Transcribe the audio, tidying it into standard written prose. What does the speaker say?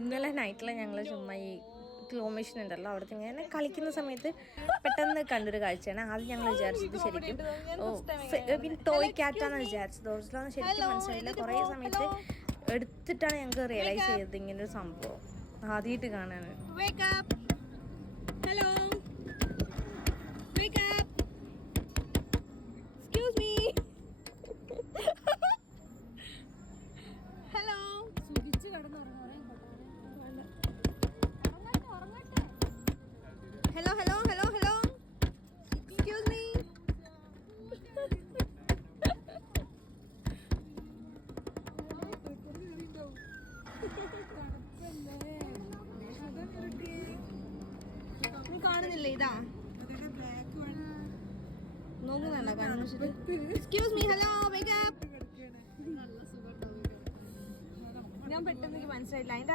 ഇന്നലെ നൈറ്റിൽ ഞങ്ങൾ ചുമ്മാ ഈ ക്ലോ മെഷീൻ ഉണ്ടല്ലോ അവിടുത്തെ ഇങ്ങനെ കളിക്കുന്ന സമയത്ത് പെട്ടെന്ന് കണ്ടൊരു കാഴ്ചയാണ്. ആദ്യം ഞങ്ങൾ വിചാരിച്ചത് ശരിക്കും പിന്നെ ടോയ് ക്യാറ്റാന്ന് വിചാരിച്ചത്. ഒറിജിനൽ ശരിക്കും മനസ്സിലായില്ല. കുറേ സമയത്ത് എടുത്തിട്ടാണ് ഞങ്ങൾക്ക് റിയലൈസ് ചെയ്തത് ഇങ്ങനൊരു സംഭവം ആദ്യമായിട്ട് കാണാൻ. Hello hello hello hello hello excuse me. കാണുന്നില്ലേ? ഇതാ നോക്കുന്നുണ്ടോ? കാണുന്നു. Excuse me. Hello wake up. ഞാൻ പെട്ടെന്ന് മനസ്സിലായില്ല അതിന്റെ